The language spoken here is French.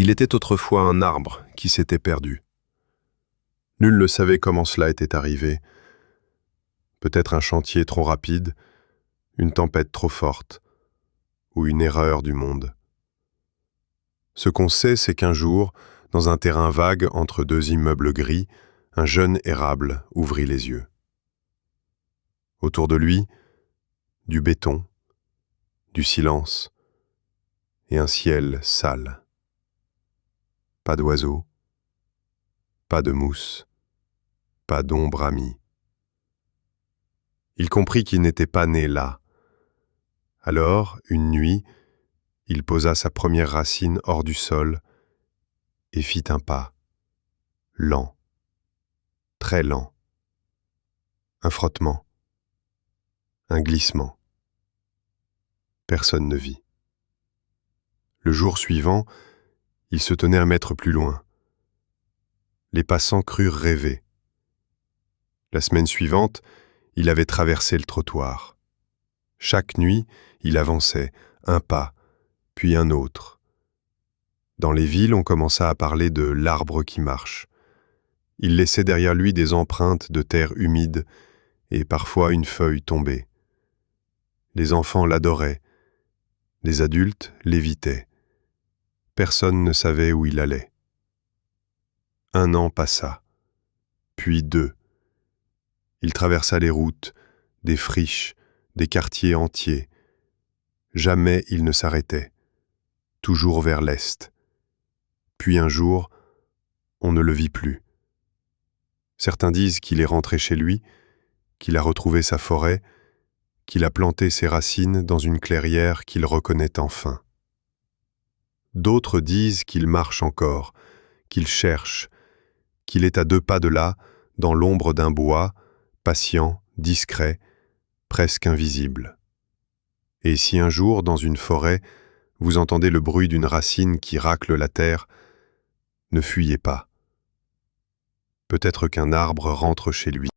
Il était autrefois un arbre qui s'était perdu. Nul ne savait comment cela était arrivé. Peut-être un chantier trop rapide, une tempête trop forte, ou une erreur du monde. Ce qu'on sait, c'est qu'un jour, dans un terrain vague entre deux immeubles gris, un jeune érable ouvrit les yeux. Autour de lui, du béton, du silence et un ciel sale. Pas d'oiseaux, pas de mousse, pas d'ombre amie. Il comprit qu'il n'était pas né là. Alors, une nuit, il posa sa première racine hors du sol et fit un pas, lent, très lent. Un frottement, un glissement. Personne ne vit. Le jour suivant, il se tenait un mètre plus loin. Les passants crurent rêver. La semaine suivante, il avait traversé le trottoir. Chaque nuit, il avançait, un pas, puis un autre. Dans les villes, on commença à parler de l'arbre qui marche. Il laissait derrière lui des empreintes de terre humide et parfois une feuille tombée. Les enfants l'adoraient, les adultes l'évitaient. Personne ne savait où il allait. 1 an passa, puis 2. Il traversa les routes, des friches, des quartiers entiers. Jamais il ne s'arrêtait, toujours vers l'est. Puis un jour, on ne le vit plus. Certains disent qu'il est rentré chez lui, qu'il a retrouvé sa forêt, qu'il a planté ses racines dans une clairière qu'il reconnaît enfin. D'autres disent qu'il marche encore, qu'il cherche, qu'il est à 2 pas de là, dans l'ombre d'un bois, patient, discret, presque invisible. Et si un jour, dans une forêt, vous entendez le bruit d'une racine qui racle la terre, ne fuyez pas. Peut-être qu'un arbre rentre chez lui.